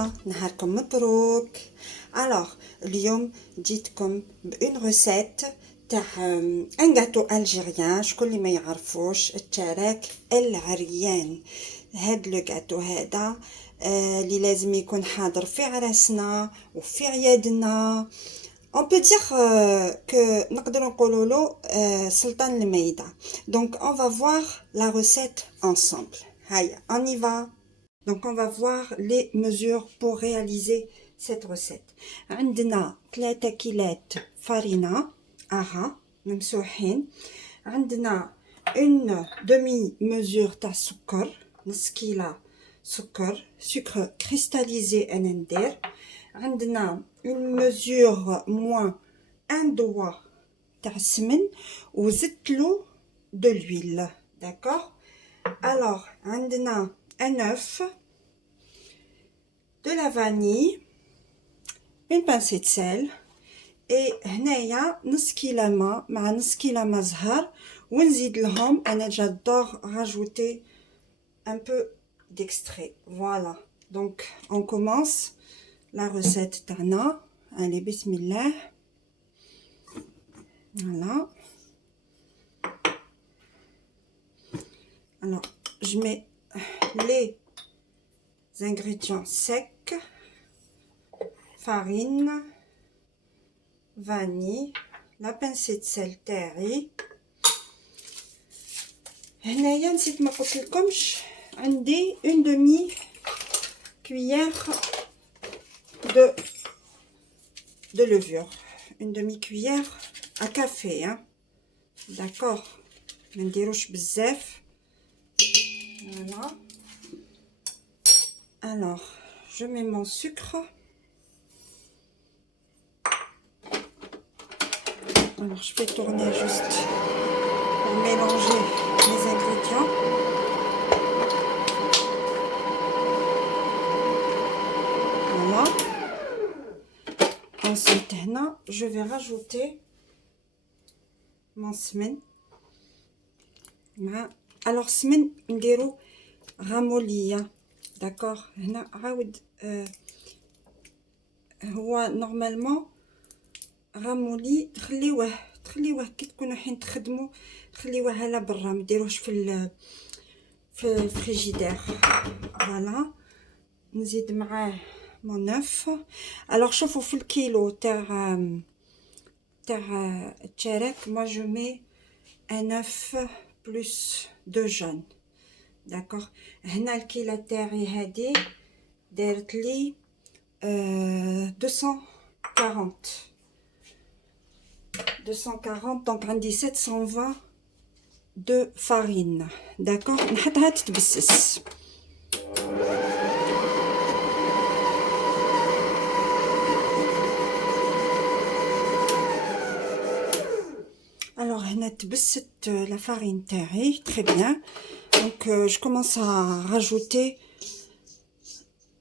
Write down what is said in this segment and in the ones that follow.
مرحبا نهاركم مبروك. alors اليوم جيتكم بune recette تاع ان غاتو الجيريان. شكون اللي ما يعرفوش التراك العريان؟ هاد لو غاتو هذا اللي لازم يكون حاضر في عرسنا وفي عيادنا. on peut dire que نقدر نقولوا له سلطان الميدة. donc on va voir la recette ensemble. هيا on y va. Donc on va voir les mesures pour réaliser cette recette. عندنا 3 كيلات farina أرا ممسوحين. عندنا une demi mesure تاع سكر، نص كيلة سكر، sucre cristallisé أنا ندير. عندنا une mesure moins un doigt تاع السمن وزدتلو de l'huile. d'accord. alors عندنا un œuf, de la vanille, une pincée de sel et هنايا نص كيلة ماء مع نص كيلة ماء زهر. ونزيد لهم انا j'adore rajouter un peu d'extrait. voilà. donc on commence la recette تاعنا. allez bismillah. voilà. alors je mets les ingrédients secs: farine, vanille, la pincée de sel تاعي. هنايا نسيت ما قلت لكمش عندي une demi cuillère de levure, une demi cuillère à café hein. d'accord. ما نديروش بزاف. voilà. alors je mets mon sucre. alors je vais tourner juste pour mélanger les ingrédients. voilà. ensuite هنا je vais rajouter mon semen. alors semen نديرو غامولية. d'accord. هنا عاود هو نورمالمون غامولي تخليوه كي تكونوا حين تخدموا خليوه هلا برا، ما ديروهش في الفريجيدير. فوالا. نزيد معاه مونوف. alors شوفوا في الكيلو تاع التشارك moi je mets un œuf plus 2 jaunes. d'accord. هنا الكيلة تاعي هذه دارت لي 240 donc عندي 720 de farine. d'accord. نحطها تتبسس. alors هنا تبست la farine تاعي très bien. donc je commence à rajouter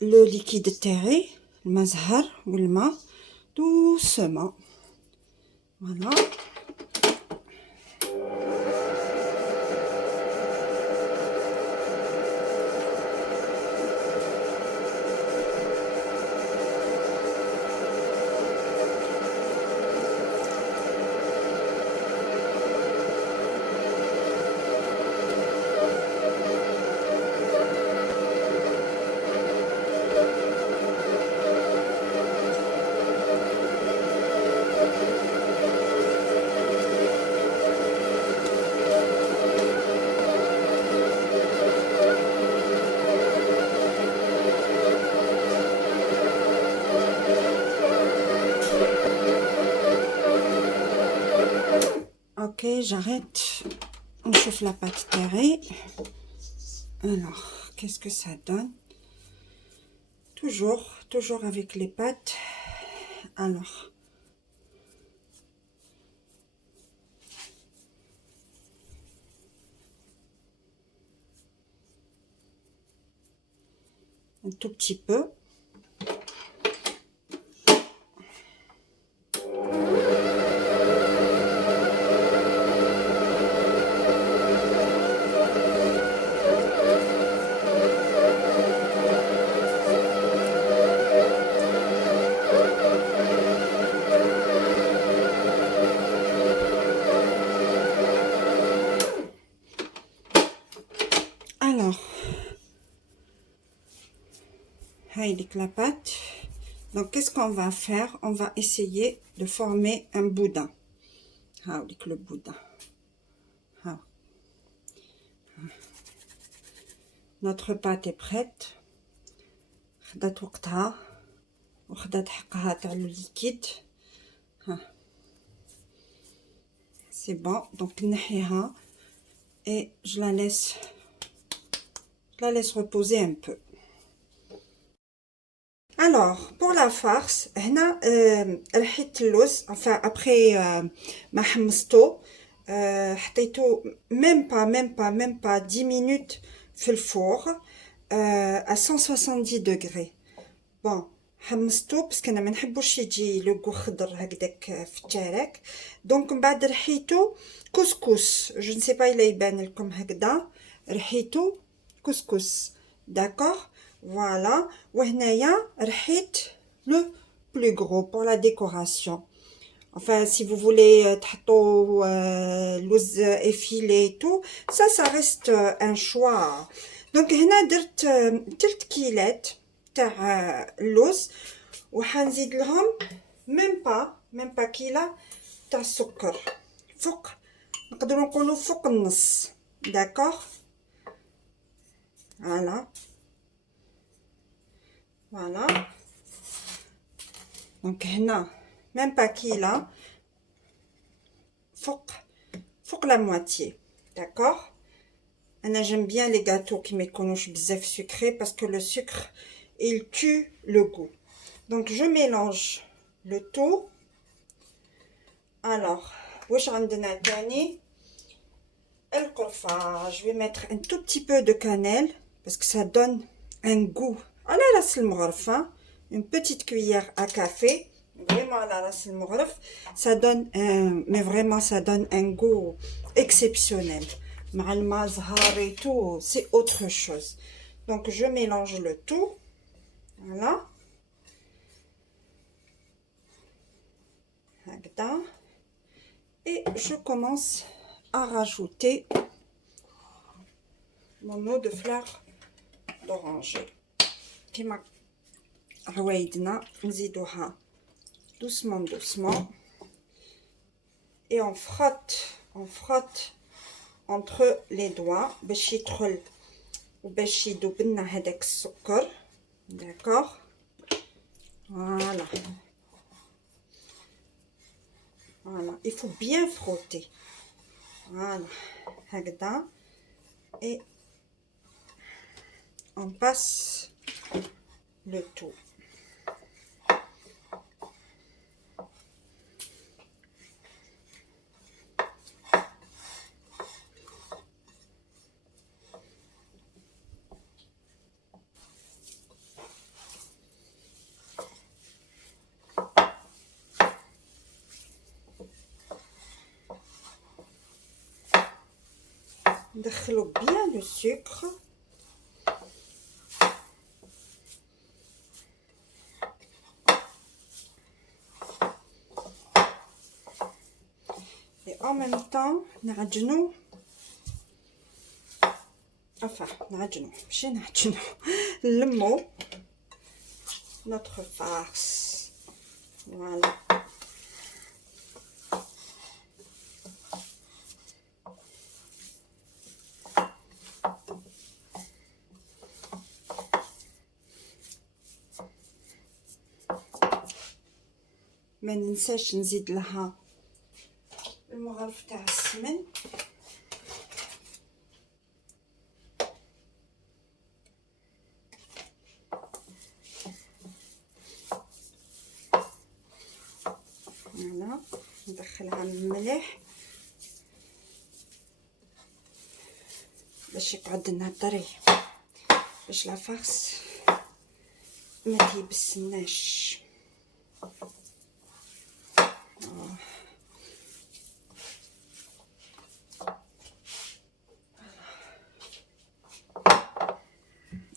le liquide تاعي الماء زهر والماء doucement. voilà. ok j'arrête. on chauffe la pâte تاعي. alors qu'est-ce que ça donne? toujours avec les pâtes. alors un tout petit peu. avec la pâte. Donc, qu'est-ce qu'on va faire? On va essayer de former un boudin. Avec le boudin. Notre pâte est prête. خدات وقتها وخدات حقها تاع le liquide. C'est bon. Donc, نحيها et je la laisse reposer un peu. Alors, pour la farce, هنا رحيت اللوز, enfin après ما حمصتو, حطيتو même pas 10 minutes في الفور à 170 degrés. Bon, حمصتو باسكو انا ما نحبوش يجي لوغو خضر هكداك في التراك. دونك من بعد رحيتو كسكس, جو نسي با الا يبان لكم هكذا, رحيتو كسكس. داكوغ, فوالا. وهنايا رحيت لو بلو غرو pour la décoration. Enfin, si vous voulez تحطوا لوز effilé et tout, ça reste un choix. Donc هنا درت 3 كيلات تاع اللوز, وحنزيد لهم même pas كيلة تاع السكر فوق, نقدروا نقولوا فوق النص. داكوغ, فوالا دونك هنا même pas كيلة فوق la moitié. D'accord. Anna, j'aime bien les gâteaux qui me connaissent bzaf sucré parce que le sucre il tue le goût. Donc je mélange le tout. Alors, واش عندنا تاني؟ القرفة. Je vais mettre un tout petit peu de cannelle parce que ça donne un goût على راس المغرف. Une petite cuillère à café, vraiment على راس المغرف. Ça donne mais vraiment ça donne un goût exceptionnel. مع الماء زهر et tout, c'est autre chose. Donc je mélange le tout. Voilà. هكذا. Et je commence à rajouter mon eau de fleur d'oranger. كيما رويدنا نزيدوها doucement. Et on frotte entre les doigts باش يدخل وباش يذوب لنا هذاك السكر. D'accord. Voilà. Il faut bien frotter. Voilà. هكذا. Et on passe le tout. ندخلو bien le sucre. Et en même temps نعجنو. Enfin, نعجنو ماشي نعجنو, نلمو notre farce. Voilà. ما ننساش نزيد لها المغرف تاع السمن. فوالا, ندخلها مليح باش يقعد لنا طري, باش لا فارس ما تيبسناش.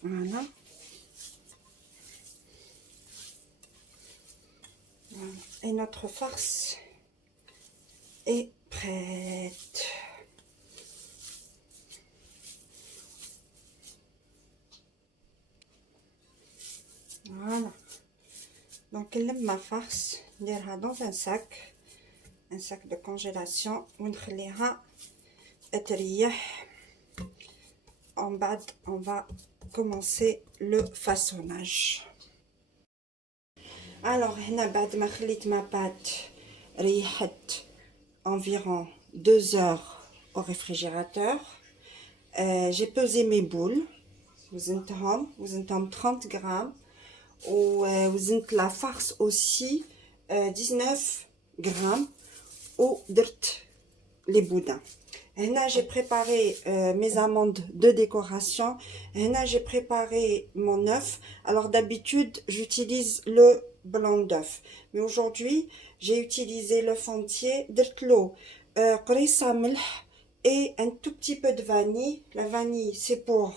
Voilà. Et notre farce est prête. نكلم ما farce نديرها dans un sac de congélation ونخليها تريح. En bas, on va commencer le façonnage. Alors, هنا بعد ما خليت ma pâte ريحت environ 2 heures au réfrigérateur. J'ai pesé mes boules. وزنتهم 30 grammes. وزنت la farce aussi 19 grammes. ودرت les boudins. Là, j'ai préparé mes amandes de décoration. Là, j'ai préparé mon œuf. Alors, d'habitude, j'utilise le blanc d'œuf. Mais aujourd'hui, j'ai utilisé l'œuf entier. درت له قريصة ملح et un tout petit peu de vanille. La vanille, c'est pour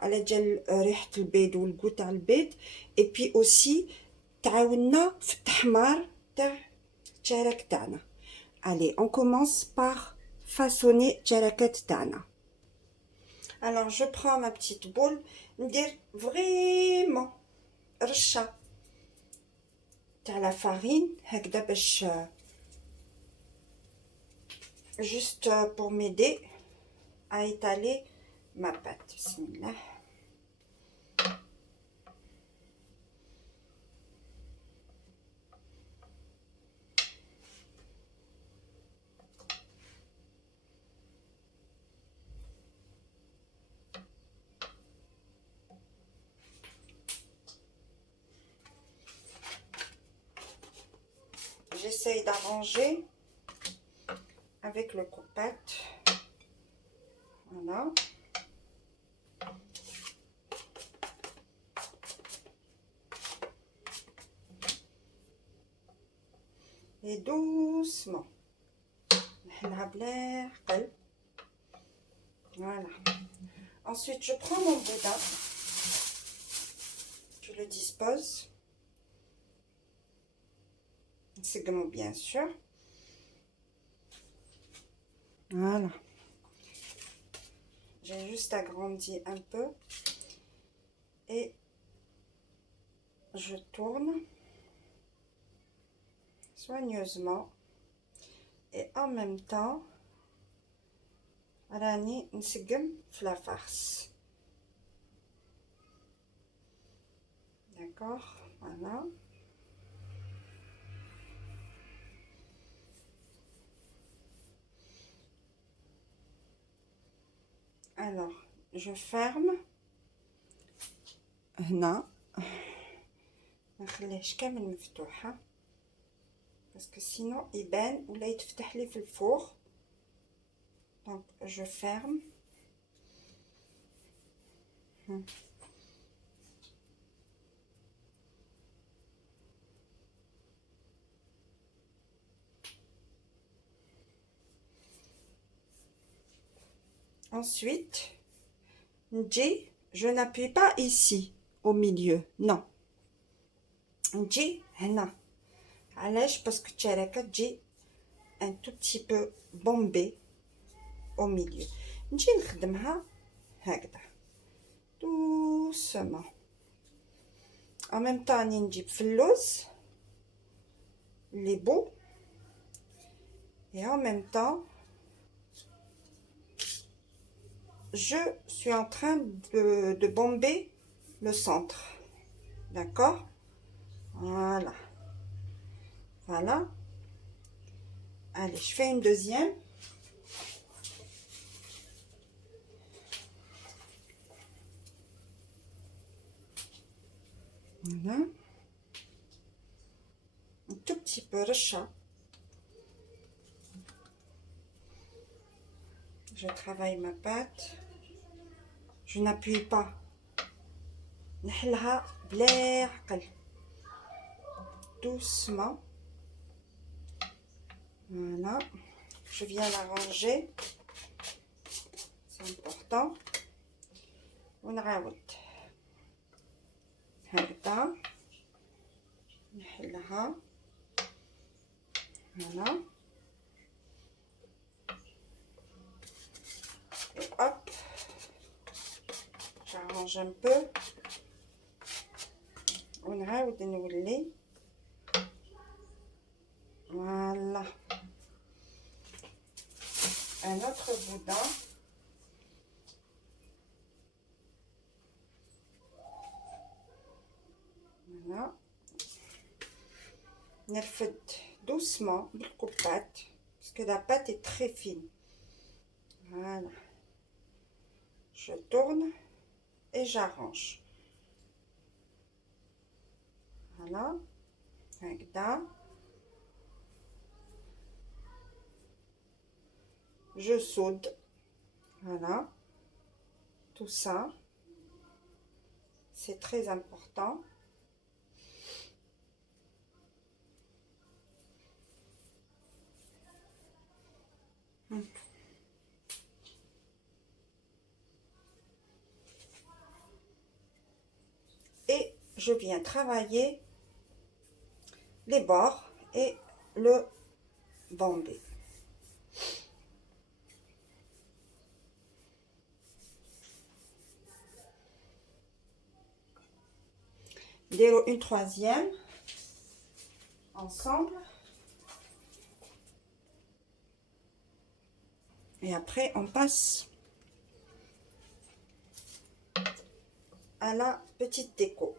على جال ريحة البيض والجو تاع البيض. Et puis aussi, تعاوننا في التحمار تاع الشارك تاعنا. Allez, on commence par façonner الشركات تاعنا. Alors, je prends ma petite boule, ندير vraiment رشة تاع la farine هكذا باش juste pour m'aider à étaler ma pâte. بسم الله. J'essaye d'arranger avec le coupette. Voilà. Et doucement. Voilà. Ensuite, je prends mon boudin. Je le dispose. C'est bien sûr. Voilà. J'ai juste agrandi un peu. Et je tourne soigneusement. Et en même temps, راني نسقم في la farce. D'accord, voilà. Alors, je ferme. هنا ما نخليهش كامل مفتوحة باسكو سينو يبان ولا يتفتح لي في الفوغ. Donc je ferme. Ensuite, je n'appuie pas ici au milieu, non. نجي هنا. علاش؟ باسكو الشركة تجي un tout petit peu bombée au milieu. نجي نخدمها هكذا doucement. En même temps راني نجيب في اللوز les bouts et en même temps je suis en train de bomber le centre. D'accord, voilà, voilà. Allez, je fais une deuxième. Voilà, un tout petit peu رشة. Je travaille ma pâte. Je n'appuie pas. نحلها بلا عقل. Doucement. Voilà. Je viens la ranger. C'est important. ونعاود هكذا نحلها. Voilà. Et hop, j'arrange un peu. On ونعاود نولي. فوالا un autre boudin. Voilà. نرفد doucement بالكوبات parce que la pâte est très fine. Voilà. Je tourne et j'arrange. Voilà. هكذا. Je soude. Voilà. Tout ça. C'est très important. Et je viens travailler les bords et le bombé. Une troisième ensemble. Et après, on passe à la petite déco.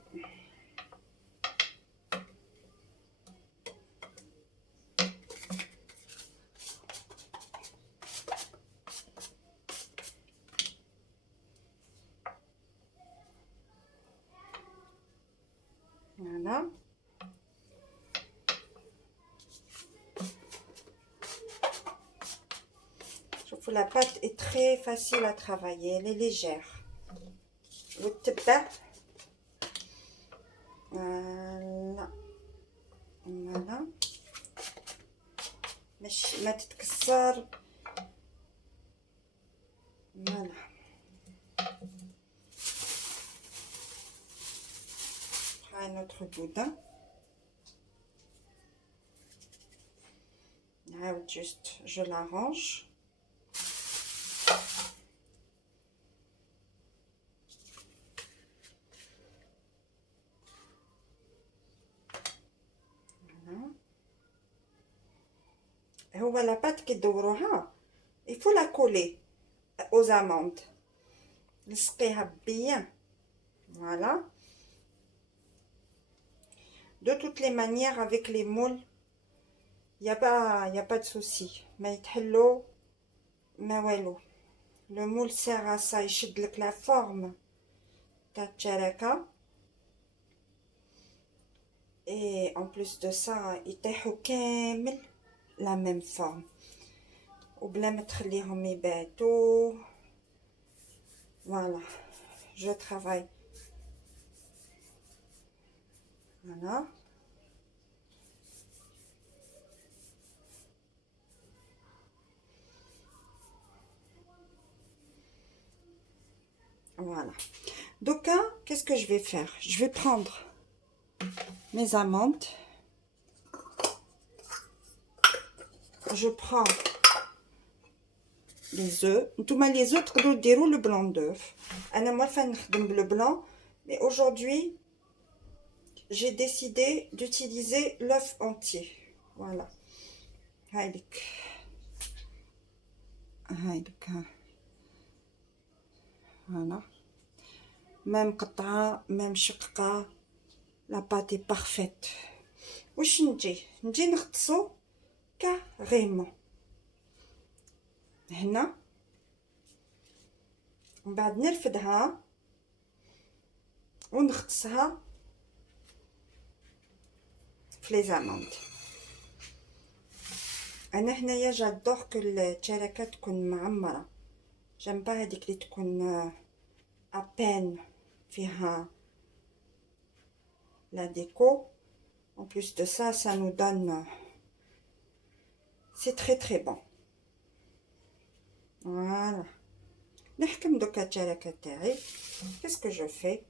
Voilà. Je trouve la pâte est très facile à travailler, elle est légère. والتبع. Voilà. Voilà. مش ما تتكسر. Voilà. Un autre boudin. Là, juste, je l'arrange. Voilà. La pâte qui doura, il faut la coller aux amandes. L'sqيها bien. Voilà. De toutes les manières, avec les moules, il n'y a pas de souci. Mais يتحلو ما والو. Le moule sert à ça, il يشد la forme تاع التشاركة. Et en plus de ça, يطيحوا كامل la même forme. وبلا ما تخليهم يباتوا. Voilà. Je travaille. Voilà. Voilà. Donc, qu'est-ce que je vais faire? Je vais prendre mes amandes. Je prends les œufs. Les autres, diront le blanc d'œuf. Moi, le blanc. Mais aujourd'hui, j'ai décidé d'utiliser l'œuf entier. Voilà. Voilà. Même قطعة, même شقة. La pâte est parfaite. واش نجي نغطسو كاريمون هنا. من بعد نرفدها ونغطسها في لي زاموند. انا هنايا جادور كو التشاركه تكون معمره. جنب هذيك اللي تكون ابان فيها la déco. En plus de ça, ça nous donne... C'est très très bon. Voilà. نحكم دوكا التشاركة تاعي. Qu'est-ce que je fais?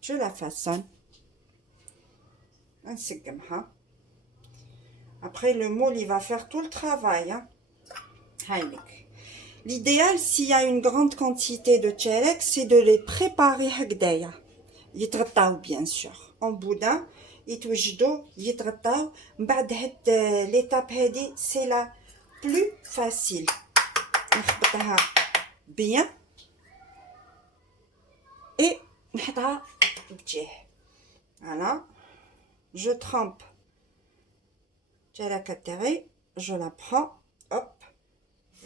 Je la façonne. نسقمها. Après, le moule, il va faire tout le travail. Hein. L'idéal, s'il y a une grande quantité de tchalek, c'est de les préparer هكذايا. يتغطاو bien sûr en boudin, يتوجدوا يتغطاو. من بعد هاد l'étape هادي c'est la plus facile. نخبطها bien et نحطها بجهه. Voilà, je trempe tchalaka تاعي, je la prends, hop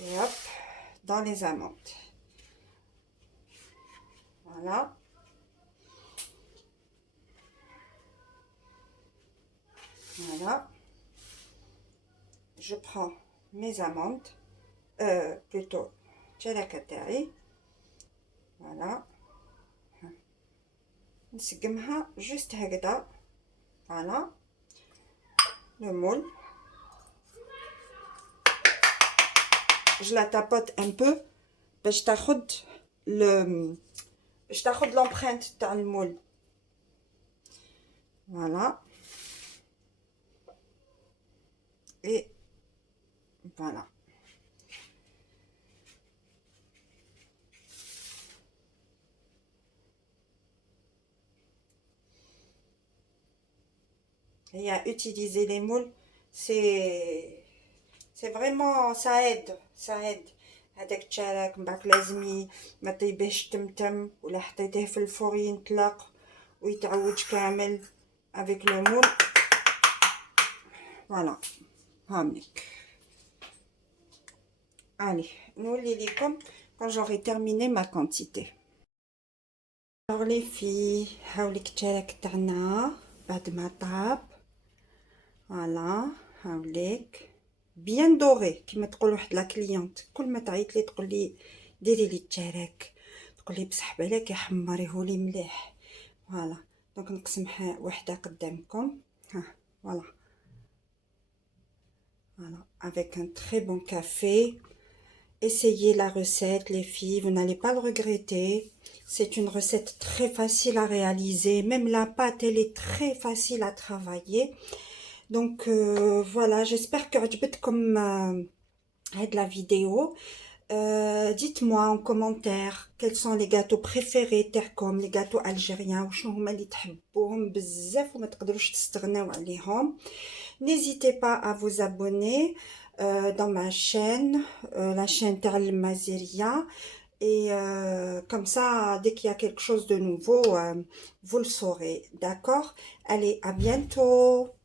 et hop, dans les amandes. Voilà. Voilà. Je prends mes amandes, plutôt tchalaka تاعي. Voilà. نسقمها juste هكذا. Voilà. Le moule. Je la tapote un peu باش تاخد l'empreinte تاع المول. Voilà. Et voilà. Et à utiliser les moules, c'est vraiment, ça aide. هذاك تشارك من بعد لازم ما طيبهش تمتم ولا حطيتيه في الفور ينطلق ويتعوج كامل avec le moule. Voilà. هاملك. Allez, نولي ليكم quand j'aurai terminé ma quantité. Alors les filles, هاوليك التشارك تاعنا بعد ما طاب. Voilà, هاوليك bien doré كيما تقول واحد لا كليونت كل ما تعيط لي تقول لي ديري لي التشارك، تقول لي بصح بالك يحمريهولي مليح. فوالا دونك نقسم وحده قدامكم. ها فوالا فوالا avec un très bon café. Essayez la recette les filles, vous n'allez pas le regretter. C'est une recette très facile à réaliser, même la pâte elle est très facile à travailler. Donc voilà, j'espère que عجبتكم هاد la vidéo. Dites-moi en commentaire quels sont les gâteaux préférés تاعكم, les gâteaux algériens, وشنو هما اللي تحبوهم بزاف وما تقدروش تستغناو عليهم. N'hésitez pas à vous abonner dans ma chaîne, la chaîne تاع المازيريا. Et comme ça, dès qu'il y a quelque chose de nouveau, vous le saurez. D'accord? Allez, à bientôt!